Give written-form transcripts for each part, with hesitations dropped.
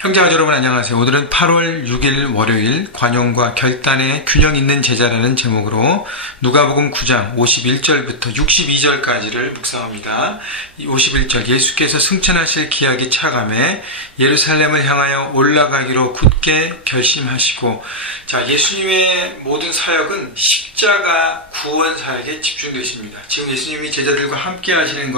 형제가 여러분 안녕하세요. 오늘은 8월 6일 월요일 관용과 결단의 균형 있는 제자라는 제목으로 누가복음 9장 51절부터 62절까지를 묵상합니다. 이 51절 예수께서 승천하실 기약이 차감해 예루살렘을 향하여 올라가기로 굳게 결심하시고, 자, 예수님의 모든 사역은 십자가 구원 사역에 집중되십니다. 지금 예수님이 제자들과 함께 하시는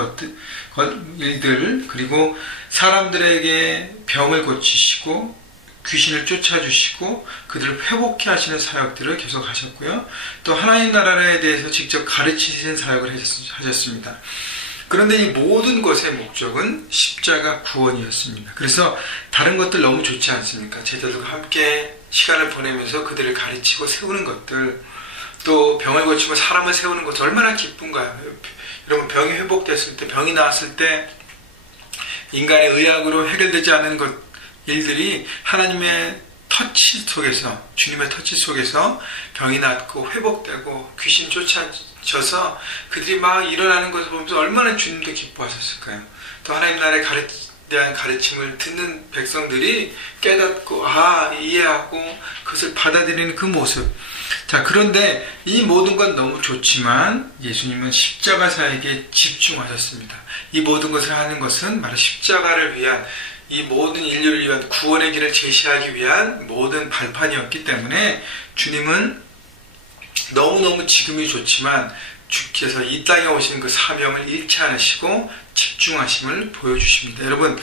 일들, 그리고 사람들에게 병을 고치시고 귀신을 쫓아주시고 그들을 회복케 하시는 사역들을 계속 하셨고요. 또 하나님 나라에 대해서 직접 가르치시는 사역을 하셨습니다. 그런데 이 모든 것의 목적은 십자가 구원이었습니다. 그래서 다른 것들 너무 좋지 않습니까? 제자들과 함께 시간을 보내면서 그들을 가르치고 세우는 것들, 또 병을 고치고 사람을 세우는 것 얼마나 기쁜가요? 여러분, 병이 회복됐을 때, 병이 나았을 때 인간의 의학으로 해결되지 않은 일들이 하나님의 터치 속에서, 주님의 터치 속에서 병이 낫고 회복되고 귀신 쫓아져서 그들이 막 일어나는 것을 보면서 얼마나 주님도 기뻐하셨을까요? 또 하나님 나라에 대한 가르침을 듣는 백성들이 깨닫고 이해하고 그것을 받아들이는 그 모습. 자, 그런데 이 모든 건 너무 좋지만 예수님은 십자가 사역에 집중하셨습니다. 이 모든 것을 하는 것은 바로 십자가를 위한, 이 모든 인류를 위한 구원의 길을 제시하기 위한 모든 발판이었기 때문에 주님은 너무너무 지금이 좋지만 주께서 이 땅에 오신 그 사명을 잃지 않으시고 집중하심을 보여주십니다. 여러분,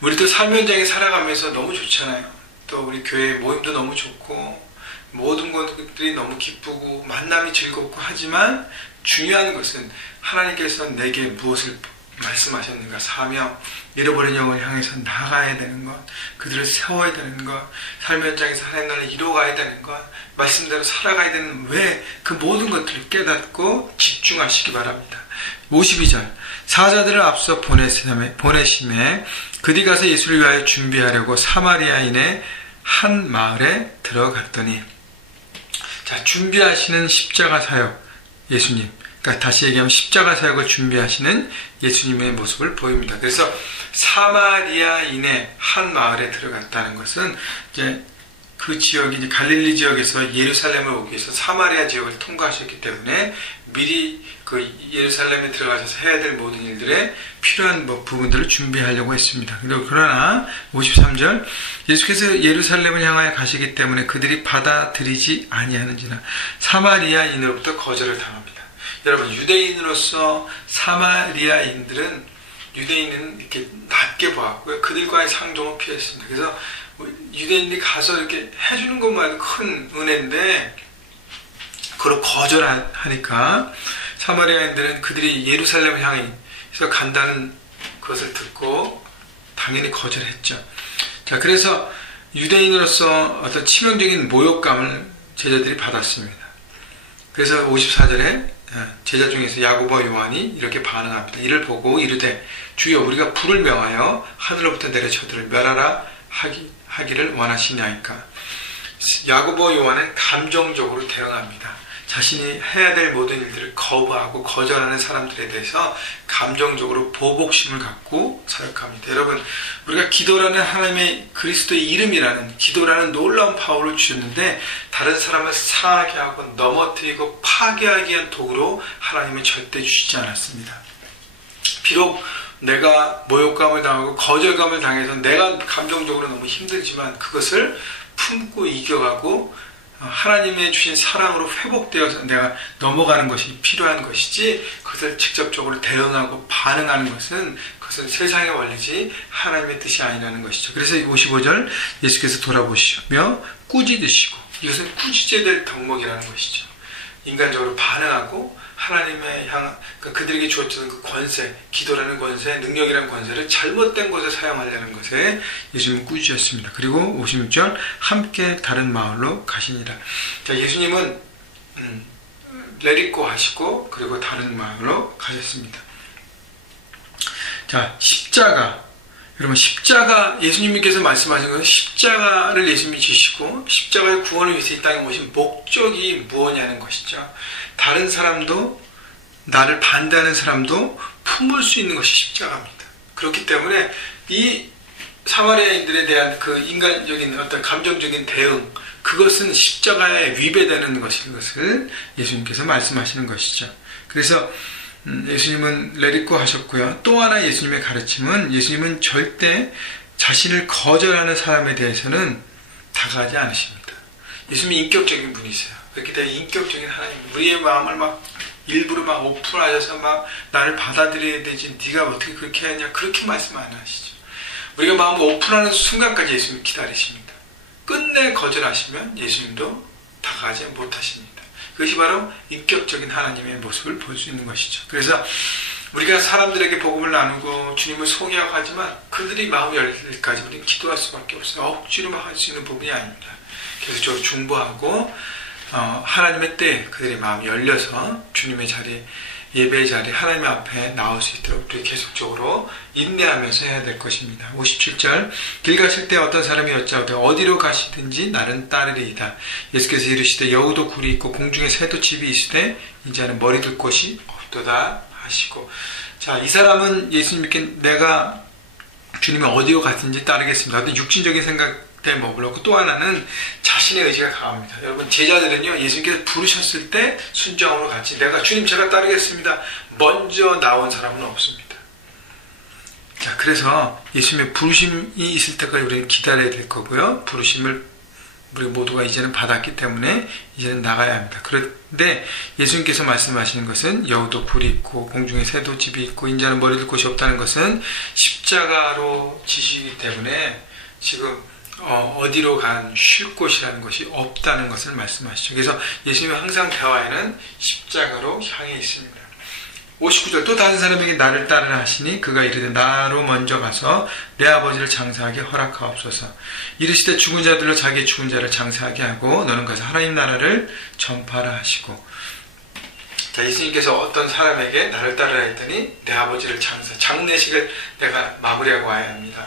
우리도 삶의 현장에 살아가면서 너무 좋잖아요. 또 우리 교회 모임도 너무 좋고 모든 것들이 너무 기쁘고 만남이 즐겁고 하지만 중요한 것은 하나님께서 내게 무엇을 말씀하셨는가, 사명, 잃어버린 영을 향해서 나아가야 되는 것, 그들을 세워야 되는 것, 삶의 현장에서 하나님 나라를 이루어가야 되는 것, 말씀대로 살아가야 되는 왜 그 모든 것들을 깨닫고 집중하시기 바랍니다. 52절 사자들을 앞서 보내심에 그들이 가서 예수를 위하여 준비하려고 사마리아인의 한 마을에 들어갔더니, 자, 준비하시는 십자가 사역 예수님, 그러니까 다시 얘기하면 십자가 사역을 준비하시는 예수님의 모습을 보입니다. 그래서 사마리아인의 한 마을에 들어갔다는 것은 이제 그 지역이 이제 갈릴리 지역에서 예루살렘을 오기 위해서 사마리아 지역을 통과하셨기 때문에 미리 그 예루살렘에 들어가셔서 해야 될 모든 일들에 필요한 부분들을 준비하려고 했습니다. 그러나 53절 예수께서 예루살렘을 향하여 가시기 때문에 그들이 받아들이지 아니하는지라 사마리아인으로부터 거절을 당합니다. 여러분, 유대인으로서 사마리아인들은 유대인은 이렇게 낮게 보았고요. 그들과의 상종을 피했습니다. 그래서 유대인들이 가서 이렇게 해주는 것만 큰 은혜인데 그걸 거절하니까 사마리아인들은 그들이 예루살렘을 향해서 간다는 것을 듣고 당연히 거절했죠. 자, 그래서 유대인으로서 어떤 치명적인 모욕감을 제자들이 받았습니다. 그래서 54절에 제자 중에서 야고보 요한이 이렇게 반응합니다. 이를 보고 이르되 주여 우리가 불을 명하여 하늘로부터 내려 저들을 멸하라 하기를 원하시냐니까. 야고보 요한은 감정적으로 대응합니다. 자신이 해야 될 모든 일들을 거부하고 거절하는 사람들에 대해서 감정적으로 보복심을 갖고 사역합니다. 여러분, 우리가 기도라는 하나님의 그리스도의 이름이라는 기도라는 놀라운 파워를 주셨는데 다른 사람을 상하게 하고 넘어뜨리고 파괴하기 위한 도구로 하나님은 절대 주시지 않았습니다. 비록 내가 모욕감을 당하고 거절감을 당해서 내가 감정적으로 너무 힘들지만 그것을 품고 이겨가고 하나님의 주신 사랑으로 회복되어서 내가 넘어가는 것이 필요한 것이지, 그것을 직접적으로 대응하고 반응하는 것은 그것은 세상의 원리지 하나님의 뜻이 아니라는 것이죠. 그래서 55절 예수께서 돌아보시며 꾸짖으시고, 이것은 꾸짖어야 될 덕목이라는 것이죠. 인간적으로 반응하고 하나님의 그러니까 그들에게 주어진 그 권세, 기도라는 권세, 능력이라는 권세를 잘못된 곳에 사용하려는 것에 예수님은 꾸짖었습니다. 그리고 56절 함께 다른 마을로 가시니라. 자, 예수님은 내리고 하시고 그리고 다른 마을로 가셨습니다. 자, 십자가, 여러분, 십자가, 예수님께서 말씀하신 것은 십자가를 예수님이 지시고 십자가의 구원을 위해서 이 땅에 오신 목적이 무엇이냐는 것이죠. 다른 사람도, 나를 반대하는 사람도 품을 수 있는 것이 십자가입니다. 그렇기 때문에 이 사마리아인들에 대한 그 인간적인 어떤 감정적인 대응, 그것은 십자가에 위배되는 것을 예수님께서 말씀하시는 것이죠. 그래서 예수님은 레리꼬 하셨고요. 또 하나 예수님의 가르침은, 예수님은 절대 자신을 거절하는 사람에 대해서는 다가가지 않으십니다. 예수님이 인격적인 분이세요. 그렇기 때문에 인격적인 하나님, 우리의 마음을 막 일부러 막 오픈하셔서 막 나를 받아들여야 되지, 네가 어떻게 그렇게 하냐, 그렇게 말씀 안 하시죠. 우리가 마음을 오픈하는 순간까지 예수님이 기다리십니다. 끝내 거절하시면 예수님도 다가가지 못하십니다. 그것이 바로 인격적인 하나님의 모습을 볼 수 있는 것이죠. 그래서 우리가 사람들에게 복음을 나누고 주님을 소개하고 하지만 그들이 마음이 열릴 때까지 우리는 기도할 수밖에 없어요. 억지로만 할 수 있는 부분이 아닙니다. 계속적으로 중보하고 하나님의 때에 그들의 마음이 열려서 주님의 자리, 예배의 자리, 하나님 앞에 나올 수 있도록 우리 계속적으로 인내하면서 해야 될 것입니다. 57절, 길 가실 때 어떤 사람이 여짜오되 어디로 가시든지 나는 따르리이다. 예수께서 이르시되 여우도 굴이 있고 공중에 새도 집이 있으되 이제는 머리 둘 곳이 없도다 하시고. 자, 이 사람은 예수님께 내가 주님이 어디로 갔든지 따르겠습니다. 근데 육신적인 생각 머물렀고, 또 하나는 자신의 의지가 강합니다. 여러분, 제자들은요, 예수님께서 부르셨을 때 순종으로 같이 내가 주님 제가 따르겠습니다. 먼저 나온 사람은 없습니다. 자, 그래서 예수님의 부르심이 있을 때까지 우리는 기다려야 될 거고요. 부르심을 우리 모두가 이제는 받았기 때문에 이제는 나가야 합니다. 그런데 예수님께서 말씀하시는 것은 여우도 굴이 있고 공중에 새도 집이 있고 인자는 머리 둘 곳이 없다는 것은 십자가로 지시기 때문에 지금 어디로 간 쉴 곳이라는 것이 없다는 것을 말씀하시죠. 그래서 예수님은 항상 대화에는 십자가로 향해 있습니다. 59절, 또 다른 사람에게 나를 따르라 하시니 그가 이르되 나로 먼저 가서 내 아버지를 장사하게 허락하옵소서. 이르시되 죽은 자들로 자기의 죽은 자를 장사하게 하고 너는 가서 하나님 나라를 전파하라 하시고. 자, 예수님께서 어떤 사람에게 나를 따르라 했더니 내 아버지를 장례식을 내가 마무리하고 와야 합니다.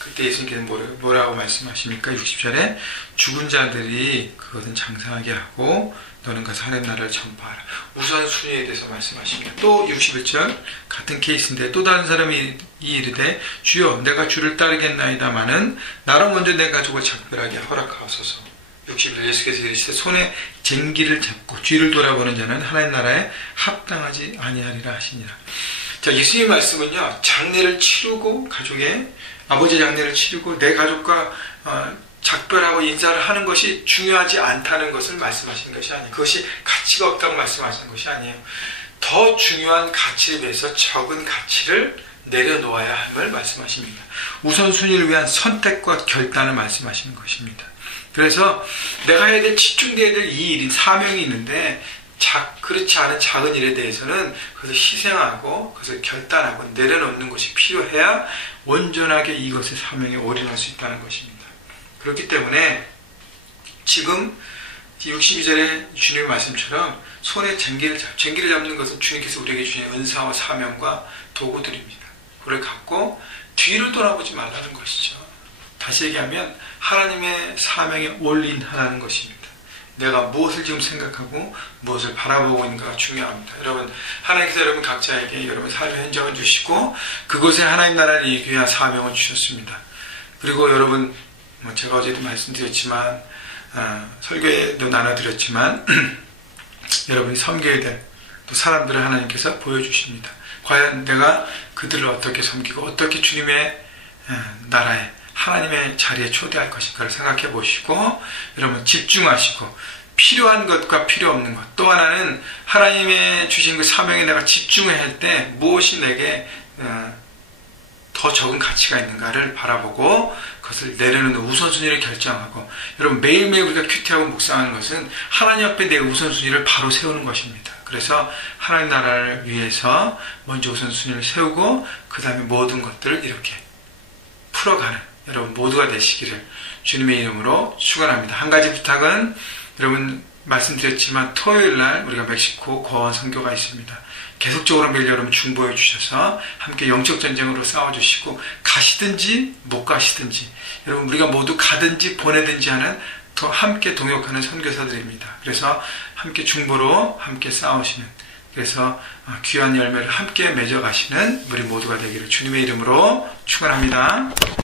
그때 예수님께서 뭐라고 말씀하십니까? 60절에 죽은 자들이 그것은 장사하게 하고 너는 가서 하나님 나라를 전파하라. 우선순위에 대해서 말씀하십니다. 또 61절 같은 케이스인데 또 다른 사람이 이르되 주여 내가 주를 따르겠나이다마는 나로 먼저 내 가족을 작별하게 허락하옵소서. 61절 예수께서 이르시되 손에 쟁기를 잡고 뒤를 돌아보는 자는 하나님 나라에 합당하지 아니하리라 하시니라. 자, 예수님의 말씀은요, 장례를 치르고 가족의 아버지 장례를 치르고 내 가족과 작별하고 인사를 하는 것이 중요하지 않다는 것을 말씀하시는 것이 아니에요. 그것이 가치가 없다고 말씀하시는 것이 아니에요. 더 중요한 가치에 비해서 적은 가치를 내려놓아야 함을 말씀하십니다. 우선순위를 위한 선택과 결단을 말씀하시는 것입니다. 그래서 내가 해야 될, 집중돼야 될 이 일인 사명이 있는데 그렇지 않은 작은 일에 대해서는 그것을 희생하고 그것을 결단하고 내려놓는 것이 필요해야 온전하게 이것의 사명에 올인할 수 있다는 것입니다. 그렇기 때문에 지금 62절에 주님의 말씀처럼 손에 쟁기를 잡는 것은 주님께서 우리에게 주신 은사와 사명과 도구들입니다. 그걸 갖고 뒤를 돌아보지 말라는 것이죠. 다시 얘기하면 하나님의 사명에 올인하라는 것입니다. 내가 무엇을 지금 생각하고 무엇을 바라보고 있는가가 중요합니다. 여러분, 하나님께서 여러분 각자에게 여러분 삶의 현장을 주시고 그곳에 하나님 나라를 이루기 위한 사명을 주셨습니다. 그리고 여러분, 제가 어제도 말씀드렸지만 설교에도 나눠드렸지만 여러분이 섬겨야 될 또 사람들을 하나님께서 보여주십니다. 과연 내가 그들을 어떻게 섬기고 어떻게 주님의 나라에 하나님의 자리에 초대할 것인가를 생각해 보시고 여러분 집중하시고 필요한 것과 필요 없는 것, 또 하나는 하나님의 주신 그 사명에 내가 집중해야 할 때 무엇이 내게 더 적은 가치가 있는가를 바라보고 그것을 내려놓는 우선순위를 결정하고, 여러분 매일매일 우리가 큐티하고 묵상하는 것은 하나님 앞에 내 우선순위를 바로 세우는 것입니다. 그래서 하나님 나라를 위해서 먼저 우선순위를 세우고 그 다음에 모든 것들을 이렇게 풀어가는 여러분 모두가 되시기를 주님의 이름으로 축원합니다. 한 가지 부탁은, 여러분 말씀드렸지만 토요일날 우리가 멕시코 거원 선교가 있습니다. 계속적으로 매일 여러분 중보해 주셔서 함께 영적 전쟁으로 싸워주시고, 가시든지 못 가시든지 여러분 우리가 모두 가든지 보내든지 하는 더 함께 동역하는 선교사들입니다. 그래서 함께 중보로 함께 싸우시는, 그래서 귀한 열매를 함께 맺어가시는 우리 모두가 되기를 주님의 이름으로 축원합니다.